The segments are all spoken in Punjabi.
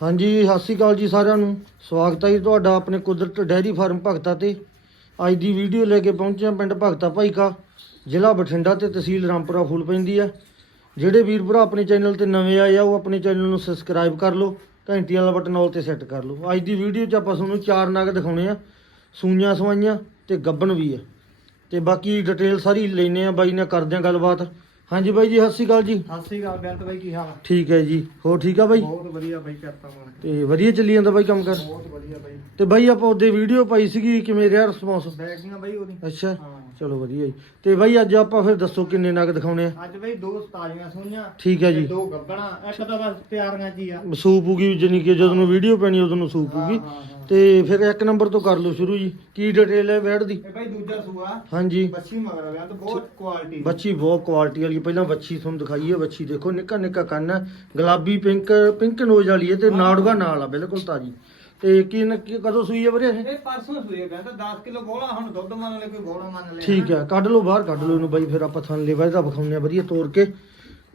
ਹਾਂਜੀ, ਸਤਿ ਸ਼੍ਰੀ ਅਕਾਲ ਜੀ ਸਾਰਿਆਂ ਨੂੰ। ਸਵਾਗਤ ਹੈ ਜੀ ਤੁਹਾਡਾ ਆਪਣੇ ਕੁਦਰਤ ਡੈਰੀ ਫਾਰਮ ਭਗਤਾ ਤੇ। ਅੱਜ ਦੀ ਵੀਡੀਓ ਲੈ ਕੇ ਪਹੁੰਚਿਆ ਪਿੰਡ ਭਗਤਾ ਭਾਈਕਾ, ਜ਼ਿਲ੍ਹਾ ਬਠਿੰਡਾ ਤੇ ਤਹਿਸੀਲ ਰਾਮਪੁਰਾ, ਫੁੱਲ ਪੈਂਦੀ ਹੈ। ਜਿਹੜੇ ਵੀਰ ਭਰਾ ਆਪਣੇ ਚੈਨਲ ਤੇ ਨਵੇਂ ਆਏ ਆ, ਉਹ ਆਪਣੇ ਚੈਨਲ ਨੂੰ ਸਬਸਕ੍ਰਾਈਬ ਕਰ ਲਓ ਘੰਟੀ ਵਾਲਾ ਬਟਨ ਆਲ ਤੇ ਸੈੱਟ ਕਰ ਲਓ। ਅੱਜ ਦੀ ਵੀਡੀਓ 'ਚ ਆਪਾਂ ਤੁਹਾਨੂੰ ਚਾਰ ਨਗ ਦਿਖਾਉਣੇ ਆ, ਸੂਈਆਂ ਸਵਾਈਆਂ ਤੇ ਗੱਬਣ ਵੀ ਆ। ਤੇ ਬਾਕੀ ਡਿਟੇਲ ਸਾਰੀ ਲੈਨੇ ਆ, ਬਾਈ ਨਾਲ ਕਰਦੇ ਆ ਗੱਲਬਾਤ। ਹਾਂਜੀ ਬਾਈ ਜੀ ਸਤਿ ਸ਼੍ਰੀ ਅਕਾਲ ਜੀ। ਸਤਿ ਸ੍ਰੀ ਅਕਾਲ ਬੇਅੰਤ ਬਾਈ ਕੀ ਹਾਲ ਆ? ਠੀਕ ਹੈ ਜੀ। ਹੋਰ ਠੀਕ ਆ ਬਾਈ? ਬਹੁਤ ਵਧੀਆ ਬਾਈ ਕਰਤਾ ਮਾਰ ਤੇ ਵਧੀਆ ਚੱਲੀ ਜਾਂਦਾ ਬਾਈ ਕੰਮ ਕਰ? ਬਹੁਤ ਵਧੀਆ ਬਾਈ। ਤੇ ਬਾਈ ਆਪਾਂ ਉਹਦੇ ਵੀਡੀਓ ਪਾਈ ਸੀਗੀ ਕਿਵੇਂ ਰਿਹਾ ਰਿਸਪੌਂਸ ਬੈਗੀਆਂ ਬਾਈ ਉਹਦੀ। ਅੱਛਾ। ਹਾਂ। ਚਲੋ ਵਧੀਆ ਜੀ। ਤੇ ਬਾਈ ਅੱਜ ਆਪਾਂ ਫਿਰ ਦੱਸੋ ਕਿੰਨੇ ਨਗ ਦਿਖਾਉਣੇ ਆ? ਅੱਜ ਬਾਈ ਦੋ ਤਾਜ਼ੀਆਂ ਸੂਈਆਂ ਠੀਕ ਹੈ ਤੇ ਜੀ। ਦੋ ਗੱਬਣਾ ਇੱਕ ਤਾਂ ਬਸ ਤਿਆਰੀਆਂ ਜੀ ਆ। ਸੂਪ ਹੋਗੀ ਜਾਨੀ ਕਿ ਜਦੋਂ ਨੂੰ ਵੀਡੀਓ ਪੈਣੀ ਉਦੋਂ ਨੂੰ ਸੂਪ ਹੋਗੀ ਹਾਂ, ਹਾਂ। ਤੇ ਫਿਰ ਇੱਕ ਨੰਬਰ ਤੋਂ ਕਰ ਲਓ ਸ਼ੁਰੂ ਜੀ। ਕੀ ਡਿਟੇਲ ਹੈ ਬੈਡ ਦੀ? ਇਹ ਬਾਈ ਦੂਜਾ ਸੂਆ। ਹਾਂਜੀ। ਬੱਚੀ ਮਗਰ ਬੇਅੰਤ ਬਹੁਤ ਕੁਆਲਿਟੀ ਬੱਚੀ ਬਹੁਤ ਕੁਆਲਿਟੀ ਵਾਲੀ ਪਹਿਲਾਂ ਬੱਚੀ ਤੁਹਾਨੂੰ ਦਿਖਾਈ ਹੈ ਬੱਚੀ ਦੇਖੋ ਨਿੱਕਾ ਨਿੱਕਾ ਕੰਨ ਹੈ ਗੁਲਾਬੀ ਪਿੰਕ ਪਿੰਕ ਨੋਜ਼ ਵਾਲੀ ਹੈ ਤੇ ਨਾੜੂਗਾ ਨਾਲ ਆ ਬਿਲਕੁਲ ਤਾਜੀ। ਤੇ ਕੀ ਨ- ਕੀ- ਕਦੋਂ ਸੂਈ ਵੀਰੇ ਇਹ? ਇਹ ਪਰਸੋਂ ਸੂਏ ਬੇਅੰਤ 10 ਕਿਲੋ ਬੋਲਾ ਹੁਣ ਦੁੱਧ ਮੰਨ ਲੈ ਕੋਈ ਬੋਲਾ ਮੰਨ ਲੈ ਠੀਕ ਹੈ ਕੱਢ ਲਓ ਬਾਹਰ ਕੱਢ ਲਓ ਇਹਨੂੰ ਬਾਈ ਫਿਰ ਆਪਾਂ ਥਣ ਲੈਵਾ ਇਹਦਾ ਵਿਖਾਉਂਦੇ ਆ ਵਧੀਆ ਤੋੜ ਕੇ।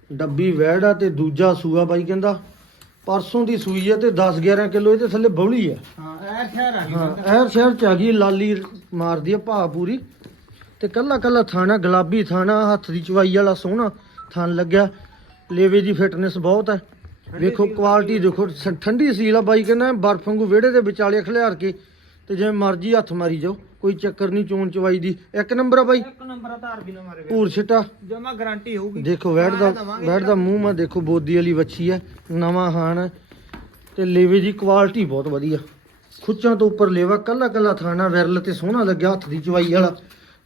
ਡੱਬੀ ਵੈੜ ਆ ਤੇ ਦੂਜਾ ਸੂਆ ਬਾਈ ਕਹਿੰਦਾ। ਪਰਸੋਂ ਦੀ ਸੂਈ ਹੈ ਤੇ 10 11 ਕਿਲੋ ਇਹਦੇ ਥੱਲੇ ਬੌਲੀ ਹੈ ਹਾਂ ਇਹ ਠਹਿਰ ਆ ਗਈ ਹਾਂ। ਐਰ ਸ਼ਹਿਰ ਚ ਆ ਗਈ ਲਾਲੀ ਮਾਰਦੀ ਆ ਭਾ ਪੂਰੀ। ਤੇ ਕੱਲਾ ਕੱਲਾ ਥਾਣਾ ਗੁਲਾਬੀ ਥਾਣਾ ਹੱਥ ਦੀ ਚਵਾਈ ਵਾਲਾ ਸੋਹਣਾ ਥਣ ਲੱਗਿਆ। ਲੇਵੇ ਦੀ ਫਿਟਨੈਸ ਬਹੁਤ ਹੈ ਵੇਖੋ ਕੁਆਲਿਟੀ ਦੇਖੋ ਠੰਡੀ ਸੀਲ ਆ ਬਾਈ ਕਹਿੰਦਾ ਬਰਫ ਵਾਂਗੂ ਵਿਹੜੇ ਦੇ ਵਿਚਾਲੇ ਖਿਲਾਰ ਕੇ ਤੇ ਜਿਵੇਂ ਮਰਜ਼ੀ ਹੱਥ ਮਾਰੀ ਜਾਓ ਕੋਈ ਚੱਕਰ ਨਹੀਂ ਚੋਣ ਚਵਾਈ ਦੀ। ਇੱਕ ਨੰਬਰ ਆ ਬਾਈ। ਇੱਕ ਨੰਬਰ ਆ ਧਾਰ ਵੀ ਨਾ ਮਾਰੇ ਪੂਰ ਛਿੱਟਾ ਜਮਾ ਗਾਰੰਟੀ ਹੋਊਗੀ। ਦੇਖੋ ਵੈੜ ਦਾ ਵੈੜ ਦਾ ਮੂੰਹ ਮਾ ਦੇਖੋ ਬੋਦੀ ਵਾਲੀ ਵੱਛੀ ਹੈ ਨਵਾਂ ਹਾਣ। ਹੈ ਤੇ ਲੇਵੇ ਦੀ ਕੁਆਲਿਟੀ ਬਹੁਤ ਵਧੀਆ। ਖੁੱਚਾਂ ਤੋਂ ਉੱਪਰ ਲੇਵਾ ਕੱਲਾ ਕੱਲਾ ਥਾਣਾ ਵਿਰਲ ਤੇ ਸੋਹਣਾ ਲੱਗਿਆ ਹੱਥ ਦੀ ਚਵਾਈ ਵਾਲਾ।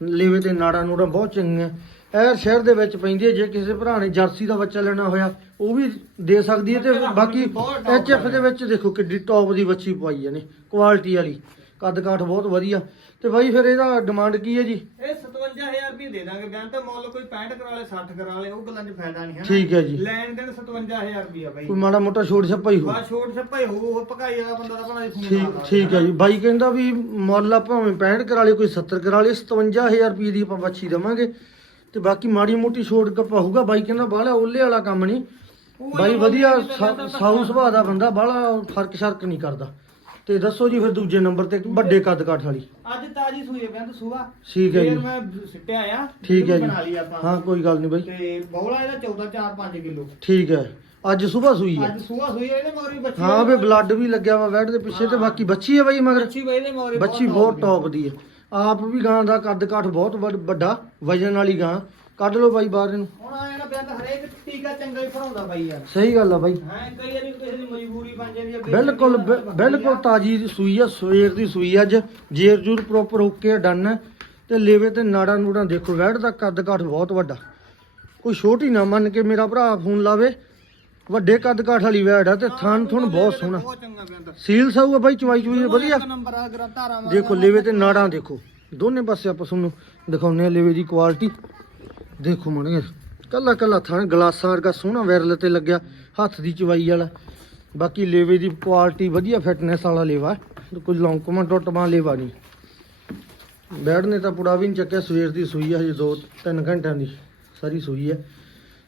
ਲੇਵੇ ਤੇ ਨਾੜਾ ਨੂੜਾ ਬਹੁਤ ਚੰਗੀਆਂ। ਐਰ ਸ਼ਹਿਰ ਦੇ ਵਿੱਚ ਪੈਂਦੀ ਹੈ ਜੇ ਕਿਸੇ ਭਰਾ ਨੇ ਜਰਸੀ ਦਾ ਬੱਚਾ ਲੈਣਾ ਹੋਇਆ ਉਹ ਵੀ ਦੇ ਸਕਦੀ ਹੈ ਤੇ ਬਾਕੀ ਐਚ ਐਫ ਦੇ ਵਿੱਚ ਦੇਖੋ ਕਿੱਡੀ ਟੌਪ ਦੀ ਬੱਚੀ ਪਵਾਈ ਹੈ ਨੇ ਕੁਆਲਿਟੀ ਵਾਲੀ। ਕੱਦ ਕਾਠ ਬਹੁਤ ਵਧੀਆ। ਤੇ ਬਾਈ ਫਿਰ ਇਹਦਾ ਡਿਮਾਂਡ ਕੀ ਹੈ ਜੀ? ਇਹ 57000 ਰੁਪਏ ਦੇ ਦਾਂਗੇ ਬੈਂਕ ਤੇ ਮੁੱਲ ਕੋਈ 65 ਕਰਾ ਲੇ 60 ਕਰਾ ਲੇ ਉਹ ਗੱਲਾਂ 'ਚ ਫਾਇਦਾ ਨਹੀਂ ਹੈ ਠੀਕ ਹੈ ਜੀ। ਲੈਣ ਦੇਣ 57000 ਰੁਪਏ ਬਾਈ। ਕੋਈ ਮਾੜਾ ਮੋਟਾ ਛੋੜ ਛੱਪਾ ਹੀ ਹੋ ਬਾ ਛੋਟ ਛੱਪਾ ਹੀ ਪਕਾਈ ਵਾਲਾ ਬੰਦਾ ਤਾਂ ਬਣਾ ਫੋਨ ਠੀਕ ਠੀਕ ਹੈ ਜੀ। ਬਾਈ ਕਹਿੰਦਾ ਵੀ ਮੁੱਲ ਆ ਭਾਵੇਂ 65 ਕਰਾ ਲਈ ਕੋਈ 70 ਕਰਾ ਲਈ 57000 ਰੁਪਏ ਦੀ ਆਪਾਂ ਬੱਚੀ ਦੇਵਾਂਗੇ। ਤੇ ਬਾਕੀ ਮਾੜੀ ਮੋਟੀ ਛੋਟ ਕੱਪਾ ਹੋਊਗਾ ਬਾਈ ਕਹਿੰਦਾ ਬਾਹਲਾ ਓਲੇ ਵਾਲਾ ਕੰਮ ਨਹੀਂ ਬਾਈ ਵਧੀਆ ਸਾਊ ਸੁਭਾਅ ਦਾ ਬੰਦਾ ਬਾਹਲਾ ਫ਼ਰਕ ਸ਼ਰਕ ਨਹੀਂ ਕਰਦਾ। ਤੇ ਦੱਸੋ ਜੀ ਫਿਰ ਦੂਜੇ ਨੰਬਰ ਤੇ ਵੱਡੇ ਕੱਦ ਕਾਠ ਵਾਲੀ। ਅੱਜ ਤਾਜੀ ਹੈ ਬੈਂਕ ਸੂਆ। ਠੀਕ ਹੈ ਫਿਰ ਜੀ। ਮੈਂ ਸਿੱਟਿਆ ਆ ਠੀਕ ਹੈ ਇਹਨੂੰ ਬਣਾ ਲਈ ਜੀ ਆਪਾਂ। ਹਾਂ ਕੋਈ ਗੱਲ ਨਹੀਂ ਬਾਈ। ਤੇ ਬੌਲਾ ਇਹਦਾ 14 4 5 ਕਿਲੋ। ਠੀਕ ਹੈ। ਅੱਜ ਸਵੇਰ ਸੂਈ ਹੈ। ਅੱਜ ਸੂਆ ਸੂਈ ਹੈ, ਇਹਦੇ ਮਗਰ ਵੀ ਬੱਚੀ ਹਾਂ ਵੀ ਬਲੱਡ ਵੀ ਲੱਗਿਆ ਵਾ ਵੈਟ ਦੇ ਪਿੱਛੇ ਤੇ ਬਾਕੀ ਬੱਚੀ ਹੈ ਬਾਈ ਮਗਰ। ਬੱਚੀ ਬਈ ਇਹਦੇ ਮਗਰ ਬੱਚੀ ਬਹੁਤ ਟੌਪ ਦੀ ਹੈ। ਆਪ ਵੀ ਗਾਂ ਦਾ ਕੱਦ ਕਾਠ ਬਹੁਤ ਵੱਡ- ਵੱਡਾ ਵਜਨ ਵਾਲੀ ਗਾਂ। ਕੱਢ ਲਓ ਬਾਈ ਬਾਹਰ ਇਹਨੂੰ। ਹੁਣ ਆਇਆ ਨਾ ਬੈਂਕ ਹਰੇਕ ਟੀਕਾ ਚੰਗਾ ਹੀ ਫੜਾਉਂਦਾ ਬਾਈ ਯਾਰ। ਸਹੀ ਗੱਲ ਆ ਬਾਈ। ਹਾਂ ਕਈ ਵਾਰੀ ਕਿਸੇ ਦੀ ਮਜਬੂਰੀ ਬਣ ਜਾਂਦੀ ਹੈ ਬਿਲਕੁਲ ਬਿ- ਬਿਲਕੁਲ ਤਾਜੀ ਸੂਈ ਆ ਸਵੇਰ ਦੀ ਸੂਈ ਆ ਅੱਜ। ਜੇਰ ਜੂਰ ਪ੍ਰੋਪਰ ਓਕੇ ਡਨ। ਤੇ ਲੇਵੇ ਤੇ ਨਾੜਾ ਨੂੜਾ ਦੇਖੋ ਵੈੜ ਦਾ ਕੱਦ ਕਾਠ ਬਹੁਤ ਵੱਡਾ। ਕੋਈ ਛੋਟੀ ਨਾ ਮੰਨ ਕੇ ਮੇਰਾ ਭਰਾ ਫੋਨ ਲਾਵੇ। ਵੱਡੇ ਕੱਦ ਕਾਠ ਵਾਲੀ ਵੈੜ ਆ ਤੇ ਥਣ ਥੁਣ ਬਹੁਤ ਸੋਹਣਾ। ਬਹੁਤ ਚੰਗਾ ਬੈਂਕ ਸੀਲ ਸਾਊ ਆ ਬਾਈ ਚਵਾਈ ਚੁਈ ਵਧੀਆ। ਇੱਕ ਨੰਬਰ ਆ ਗਰਾ ਧਾਰਾ ਮਾਰ ਦੇਖੋ ਲੇਵੇ ਤੇ ਨਾੜਾਂ ਦੇਖੋ। ਦੋਨੇ ਪਾਸੇ ਆਪਾਂ ਤੁਹਾਨੂੰ ਦਿਖਾਉਂਦੇ ਆ ਲੇਵੇ ਦੀ ਕੁਆਲਿਟੀ ਦੇਖੋ ਮਣਗੇ ਕੱਲਾ ਕੱਲਾ ਥਣ ਗਲਾਸਾਂ ਵਰਗਾ ਸੋਹਣਾ ਵਿਰਲ ਤੇ ਲੱਗਿਆ ਹੱਥ ਦੀ ਚਵਾਈ ਵਾਲਾ। ਬਾਕੀ ਲੇਵੇ ਦੀ ਕੁਆਲਿਟੀ ਵਧੀਆ ਫਿਟਨੈਸ ਵਾਲਾ ਲੇਵਾ। ਕੋਈ ਲੌਂਕਮਾ ਟੁੱਟਮਾ ਲੇਵਾ ਨਹੀਂ। ਬੈਡ ਨੇ ਤਾਂ ਪੁੜਾ ਵੀ ਨਹੀਂ ਚੱਕਿਆ ਸਵੇਰ ਦੀ ਸੂਈ ਹੈ ਹਜੇ 2-3 ਘੰਟਿਆਂ ਦੀ ਸਾਰੀ ਸੂਈ ਹੈ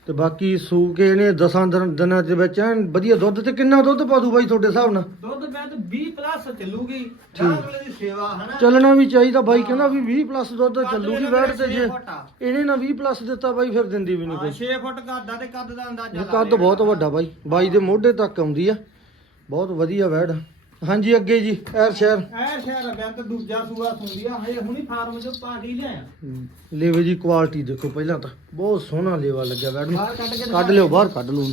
ਤੇ ਬਾਕੀ ਸੂ ਕੇ ਨੇ 10 ਦਿਨਾਂ ਦੇ ਵਿੱਚ ਐਨ ਵਧੀਆ ਦੁੱਧ ਤੇ ਕਿੰਨਾ ਦੁੱਧ ਪਾ ਦੂ ਬਾਈ ਤੁਹਾਡੇ ਹਿਸਾਬ ਨਾਲ? ਦੁੱਧ ਬੈਂਕ 20 ਪਲੱਸ ਚੱਲੂਗੀ। ਅਗਲੇ ਦੀ ਸੇਵਾ ਹਨਾ? ਚੱਲਣਾ ਵੀ ਚਾਹੀਦਾ ਬਾਈ ਕਹਿੰਦਾ ਵੀ 20 ਪਲੱਸ ਦੁੱਧ ਚੱਲੂਗੀ ਬੈਠ ਤੇ ਜੇ। ਇਹਨੇ ਨਾ 20 ਪਲੱਸ ਦਿੱਤਾ ਬਾਈ ਫਿਰ ਦਿੰਦੀ ਵੀ ਨਹੀਂ ਕੋਈ। 6 ਫੁੱਟ ਕੱਦ ਤੇ ਕੱਦ ਦਾ ਅੰਦਾਜ਼ਾ ਕੱਦ ਬਹੁਤ ਵੱਡਾ ਬਾਈ ਬਾਈ ਦੇ ਮੋਢੇ ਤੱਕ ਆਉਂਦੀ ਆ। ਬਹੁਤ ਵਧੀਆ ਵੈੜ ਹਾਂਜੀ ਅੱਗੇ ਜੀ। ਐਰ ਸ਼ਹਿਰ। ਐ ਸ਼ਹਿਰ ਬੈਂਕ ਦੂਜਾ ਸੂਆ ਸੁੰਦੀ ਆ। ਹਜੇ ਹੁਣੀ ਫਾਰਮ ਚੋਂ ਪਾ ਕੇ ਹੀ। ਲਿਆਇਆ ਲੇਵੇ ਦੀ ਕੁਆਲਿਟੀ ਦੇਖੋ ਪਹਿਲਾਂ ਤਾਂ। ਬਹੁਤ ਸੋਹਣਾ ਲੇਵਾ ਲੱਗਿਆ ਵੈੜ ਨੂੰ। ਬਾਹਰ ਕੱਢ ਕੇ ਕੱਢ ਲਿਓ ਬਾਹਰ ਕੱਢ ਲਓ।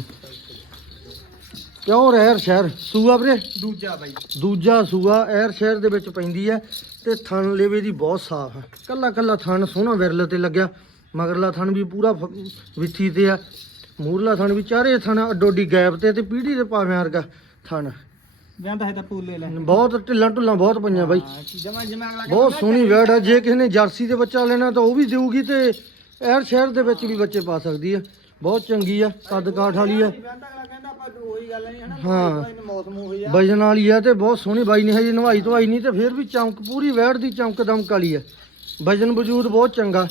ਕਿਉਂ ਰਹਿਰ ਸ਼ਹਿਰ? ਸੂਆ ਵੀਰੇ? ਦੂਜਾ ਬਾਈ। ਦੂਜਾ ਸੂਆ ਐਰ ਸ਼ਹਿਰ ਦੇ ਵਿੱਚ ਪੈਂਦੀ ਹੈ ਤੇ ਥਣ ਲੇਵੇ ਦੀ ਬਹੁਤ ਸਾਫ਼ ਹੈ ਕੱਲਾ ਕੱਲਾ ਥਣ ਸੋਹਣਾ ਵਿਰਲ ਤੇ ਲੱਗਿਆ। ਮਗਰਲਾ ਥਣ ਵੀ ਪੂਰਾ ਫ- ਵਿੱਥੀ ਤੇ ਆ। ਮੂਰਲਾ ਥਣ ਵੀ ਚਾਰੇ ਥਣ ਅੱਡੋਡੀ ਗੈਪ ਤੇ ਤੇ ਪੀੜੀ ਦੇ ਭਾਵੇਂ ਵਰਗਾ ਥਣ ਜਾਂਦਾ ਹੈ ਤਾਂ ਪੂਲੇ ਲੈ ਬਹੁਤ ਢਿੱਲਾਂ ਢੁੱਲਾਂ ਬਹੁਤ ਪਈਆਂ ਬਾਈ। ਜਮਾ ਜਮਾ ਅਗਲਾ ਬਹੁਤ ਸੋਹਣੀ ਵੈੜ ਹੈ ਜੇ ਕਿਸੇ ਨੇ ਜਰਸੀ ਦੇ ਬੱਚਾ ਲੈਣਾ ਤਾਂ ਉਹ ਵੀ ਦੇਊਗੀ ਤੇ ਐਰ ਸ਼ਹਿਰ ਦੇ ਵਿੱਚ ਵੀ ਬੱਚੇ ਪਾ ਸਕਦੀ ਹੈ ਬਹੁਤ ਚੰਗੀ ਆ ਕੱਦ ਕਾਠ ਵਾਲੀ ਆ। ਕਹਿੰਦਾ ਅਗਲਾ ਕਹਿੰਦਾ ਆਪਾਂ ਉਹੀ ਗੱਲ ਨਹੀਂ ਹਨਾ ਹਾਂ। ਮੌਸਮ ਆ। ਵਜਨ ਵਾਲੀ ਆ ਤੇ ਬਹੁਤ ਸੋਹਣੀ ਬਾਈ ਨੇ ਹਜੇ ਨਵਾਈ ਧਵਾਈ ਨਹੀਂ ਤੇ ਫਿਰ ਵੀ ਚਮਕ ਪੂਰੀ ਵੈੜ ਦੀ ਚਮਕ ਦਮਕ ਵਾਲੀ ਆ। ਵਜਨ ਵਜੂਦ ਬਹੁਤ ਚੰਗਾ।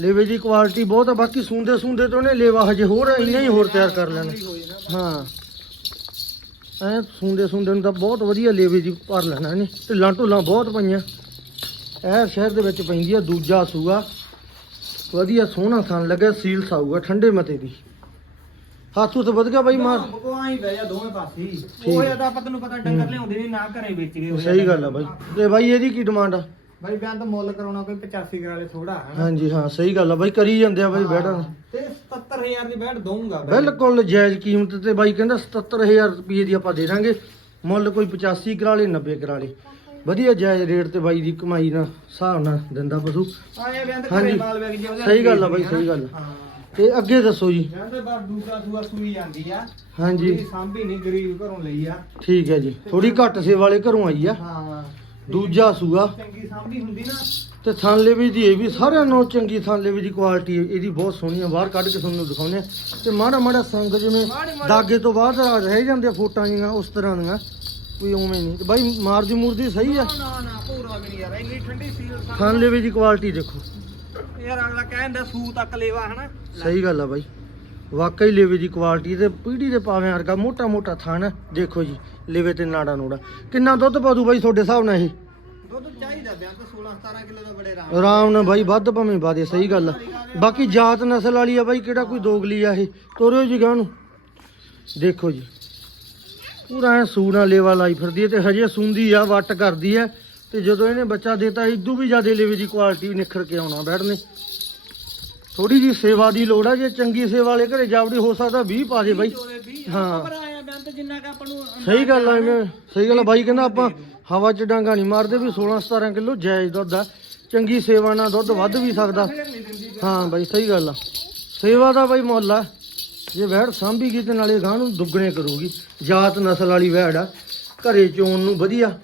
ਲੇਵੇ ਦੀ ਕੁਆਲਿਟੀ ਬਹੁਤ ਆ ਬਾਕੀ ਸੂੰਦੇ ਸੂੰਦੇ ਤੋਂ ਨੇ ਲੇਵਾ ਹਜੇ ਹੋਰ ਇੰਨਾ ਹੀ ਹੋਰ ਤਿਆਰ ਕਰ ਲੈਣਾ। ਹਾਂ। ਐ ਸੁੰਦੇ ਸੁੰਦੇ ਨੂੰ ਤਾਂ ਬਹੁਤ ਵਧੀਆ ਲੇਵੇ ਦੀ ਭਰ ਲੈਣਾ ਨੇ ਢਿੱਲਾਂ ਢੁੱਲਾਂ ਬਹੁਤ ਪਈਆਂ। ਇਹ ਸ਼ਹਿਰ ਦੇ ਵਿੱਚ ਪੈਂਦੀ ਆ ਦੂਜਾ ਸੂਆ। ਵਧੀਆ ਸੋਹਣਾ ਥਣ ਲੱਗਾ ਸੀਲ ਸਾਊਗਾ ਠੰਡੇ ਮਤੇ ਦੀ। ਹੱਥੋਂ ਤੇ ਵਧ ਗਿਆ ਬਾਈ ਮਾਰ। ਬਕਵਾਂ ਹੀ ਬਹਿ ਜਾ ਦੋਵੇਂ ਪਾਸੇ। ਹੀ। ਠੀਕ। ਉਹ ਜਦ ਆਪਾਂ ਤੈਨੂੰ ਪਤਾ ਡੰਗਰ ਲਿਆਉਂਦੇ ਨਹੀਂ ਨਾ ਘਰੇ ਵੇਚ ਗਏ ਉਹ ਸਹੀ ਗੱਲ ਆ ਬਾਈ। ਤੇ ਬਾਈ ਇਹਦੀ ਕੀ ਡਿਮਾਂਡ ਆ? ਬਾਈ ਬਿਆਨ ਤਾਂ ਮੁੱਲ ਕਰਾਉਣਾ ਕੋਈ 85 ਕਰਾਲੇ ਥੋੜਾ ਹੈ ਹਾਂਜੀ ਹਾਂ ਸਹੀ ਗੱਲ ਆ ਬਾਈ ਕਰੀ ਜਾਂਦੇ ਆ ਬਾਈ ਬੈਠਾ। 77000 ਦੀ ਬੈਠ ਦਊਂਗਾ ਬਾਈ। ਬਿਲਕੁਲ ਜਾਇਜ਼ ਕੀਮਤ ਤੇ ਬਾਈ ਕਹਿੰਦਾ 77000 ਰੁਪਏ ਦੀ ਆਪਾਂ ਦੇ ਦਾਂਗੇ। ਮੁੱਲ ਕੋਈ 85 ਕਰਾ ਲੇ 90 ਕਰਾ ਲੇ। ਵਧੀਆ ਜਾਇਜ਼ ਰੇਟ ਤੇ ਬਾਈ ਦੀ ਕਮਾਈ ਨਾਲ ਹਿਸਾਬ ਨਾਲ ਦਿੰਦਾ ਪਸ਼ੂ। ਆਏ ਬਿਆਨ ਤਾਂ ਘਰੇ ਹਾਂਜੀ। ਮਾਲ ਵੇਚ ਜੇ ਉਹਦੇ ਸਹੀ ਗੱਲ ਆ ਬਾਈ। ਸਹੀ ਗੱਲ ਆ। ਹਾਂ। ਤੇ ਅੱਗੇ ਦੱਸੋ ਜੀ। ਤੇ ਬਾਅਦ ਦੂਸਰਾ ਸੂਆ ਸੂਈ ਜਾਂਦੀ ਆ। ਹਾਂਜੀ। ਸਾਂਭੀ ਨਹੀਂ ਗਰੀਬ ਘਰੋਂ ਲਈ ਆ। ਠੀਕ ਹੈ ਜੀ। ਥੋੜੀ ਘੱਟ ਸੇ ਵਾਲੇ ਘਰੋਂ ਆਈ ਆ। ਹਾਂ। ਦੂਜਾ ਸੂਆ। ਚੰਗੀ ਸਾਂਭੀ ਹੁੰਦੀ ਨਾ। ਤੇ ਥਾਂਲੇ ਵੀ ਦੀ ਇਹ ਵੀ ਸਾਰਿਆਂ ਨਾਲੋਂ ਚੰਗੀ ਥਾਂਲੇ ਵੀ ਦੀ ਕੁਆਲਿਟੀ ਇਹਦੀ ਬਹੁਤ ਸੋਹਣੀ ਆ। ਬਾਹਰ ਕੱਢ ਕੇ ਤੁਹਾਨੂੰ ਦਿਖਾਉਂਦੇ ਆ। ਤੇ ਮਾੜਾ ਮਾੜਾ ਸੰਗ ਜਿਵੇਂ ਦਾਗੇ ਤੋਂ ਬਾਅਦ ਰਹਿ ਜਾਂਦੇ ਫੋਟਾਂ ਜੀਆਂ ਉਸ ਤਰ੍ਹਾਂ ਦੀਆਂ। ਕੋਈ ਉਵੇਂ ਨਹੀਂ। ਤੇ ਬਾਈ ਮਾਰਦੀ ਮੂਰਦੀ ਸਹੀ ਆ? ਨਾ ਨਾ ਪੂਰਾ ਵੀ ਨਹੀਂ ਯਾਰ। ਇੰਨੀ ਠੰਡੀ ਸੀਲ ਥਾਂਲੇ ਵੀ ਦੀ ਕੁਆਲਿਟੀ ਦੇਖੋ। ਯਾਰ ਅਗਲਾ ਕਹਿੰਦਾ ਸੂ ਤੱਕ ਲੇਵਾ ਹਨਾ? ਸਹੀ ਗੱਲ ਆ ਬਾਈ। ਵਾਕਈ ਲੇਵੇ ਦੀ ਕੁਆਲਿਟੀ ਤੇ ਪੀੜੀ ਦੇ ਪਾਵੇਂ ਵਰਗਾ ਮੋਟਾ ਮੋਟਾ ਥਣ। ਆ। ਦੇਖੋ ਜੀ ਲੇਵੇ ਤੇ ਨਾੜਾ ਨੂੜਾ। ਕਿੰਨਾ ਦੁੱਧ ਪਾ ਦੂ ਬਾਈ ਤੁਹਾਡੇ ਹਿਸਾਬ ਨਾਲ ਇਹ? ਦੁੱਧ ਚਾਹੀਦਾ ਬਿਆਨ ਤਾਂ 16 17 ਕਿਲੋ ਦਾ ਬੜੇ ਆਰਾਮ ਆਰਾਮ ਨਾਲ ਬਾਈ ਵੱਧ ਭਾਵੇਂ ਵਾਦੇ ਸਹੀ ਗੱਲ ਆ। ਬਾਕੀ ਜਾਤ ਨਸਲ ਵਾਲੀ ਆ ਬਾਈ ਕਿਹੜਾ ਕੋਈ ਦੋਗਲੀ ਆ ਇਹ? ਤੋਰਿਓ ਜੀ ਗਾਂ ਨੂੰ। ਦੇਖੋ ਜੀ। ਪੂਰਾ ਐ ਸੂਣਾ ਲੇਵਾ ਲਾਈ ਫਿਰਦੀ ਹੈ ਤੇ ਹਜੇ ਸੂੰਦੀ ਆ ਵੱਟ ਕਰਦੀ ਐ ਤੇ ਜਦੋਂ ਇਹਨੇ ਬੱਚਾ ਦਿੱਤਾ ਇਦੋਂ ਵੀ ਜ਼ਿਆਦਾ ਲੇਵੇ ਦੀ ਕੁਆਲਿਟੀ ਨਿਖਰ ਕੇ ਆਉਣਾ ਬੈਠਨੇ। ਥੋੜੀ ਜੀ ਸੇਵਾ ਦੀ ਲੋੜ ਆ ਜੇ ਚੰਗੀ ਸੇਵਾ ਵਾਲੇ ਘਰੇ ਜਾਵੜੀ ਹੋ ਸਕਦਾ 20 ਪਾ ਦੇ ਬਾਈ। ਹਾਂ। ਆਇਆ ਬਿਆਨ ਤਾਂ ਜਿੰਨਾ ਕਿ ਆਪਾਂ ਨੂੰ ਸਹੀ ਗੱਲ ਆ ਇਹਨੇ ਸਹੀ ਗੱਲ ਆ। ਬਾਈ ਕਹਿੰਦਾ ਆਪਾਂ ਹਵਾ 'ਚ ਡਾਂਗਾ ਨਹੀਂ ਮਾਰਦੇ ਵੀ 16 17 ਕਿਲੋ ਜਾਇਜ਼ ਦੁੱਧ ਆ। ਚੰਗੀ ਸੇਵਾ ਨਾਲ ਦੁੱਧ ਵੱਧ ਵੀ ਸਕਦਾ। ਹਾਂ ਬਾਈ ਸਹੀ ਗੱਲ ਆ। ਸੇਵਾ ਦਾ ਬਾਈ ਮੁੱਲ ਆ। ਜੇ ਵਹਿੜ ਸਾਂਭੀ ਗਈ ਤੇ ਨਾਲੇ ਗਾਂ ਨੂੰ ਦੁੱਗਣੇ ਕਰੂਗੀ। ਜਾਤ ਨਸਲ ਵਾਲੀ ਵਹਿੜ ਆ। ਘਰੇ ਚੋਣ ਨੂੰ ਵਧੀਆ।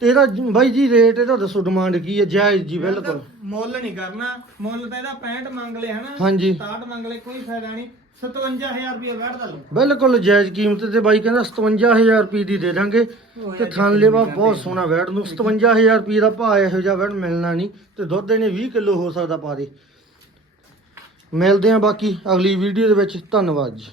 ਤੇ ਇਹਦਾ ਬਾਈ ਜੀ ਰੇਟ ਇਹਦਾ ਦੱਸੋ ਡਿਮਾਂਡ ਕੀ ਹੈ ਜਾਇਜ਼ ਜੀ ਬਿਲਕੁਲ। ਮੁੱਲ ਨਹੀਂ ਕਰਨਾ। ਮੁੱਲ ਤਾਂ ਇਹਦਾ 65 ਮੰਗ ਲਿਆ ਹਨਾ। ਹਾਂਜੀ। 67 ਮੰਗ ਲਏ ਕੋਈ ਫਾਇਦਾ ਨਹੀਂ। 57000 ਰੁਪਏ ਬੈਠ ਦਾ ਲਓ ਬਿਲਕੁਲ ਜਾਇਜ਼ ਕੀਮਤ ਤੇ ਬਾਈ ਕਹਿੰਦਾ 57000 ਰੁਪਏ ਦੀ ਦੇ ਦਾਂਗੇ। ਤੇ ਥਣ ਲੇਵਾ ਬਹੁਤ ਸੋਹਣਾ ਵੈੜ ਨੂੰ। 57000 ਰੁਪਏ ਦਾ ਭਾਅ ਇਹੋ ਜਿਹਾ ਵੈੜ ਮਿਲਣਾ ਨਹੀਂ ਤੇ ਦੁੱਧ ਇਹਨੇ 20 ਕਿਲੋ ਹੋ ਸਕਦਾ ਪਾ ਦੇ। ਮਿਲਦੇ ਆਂ ਬਾਕੀ ਅਗਲੀ ਵੀਡੀਓ ਦੇ ਵਿੱਚ। ਧੰਨਵਾਦ ਜੀ।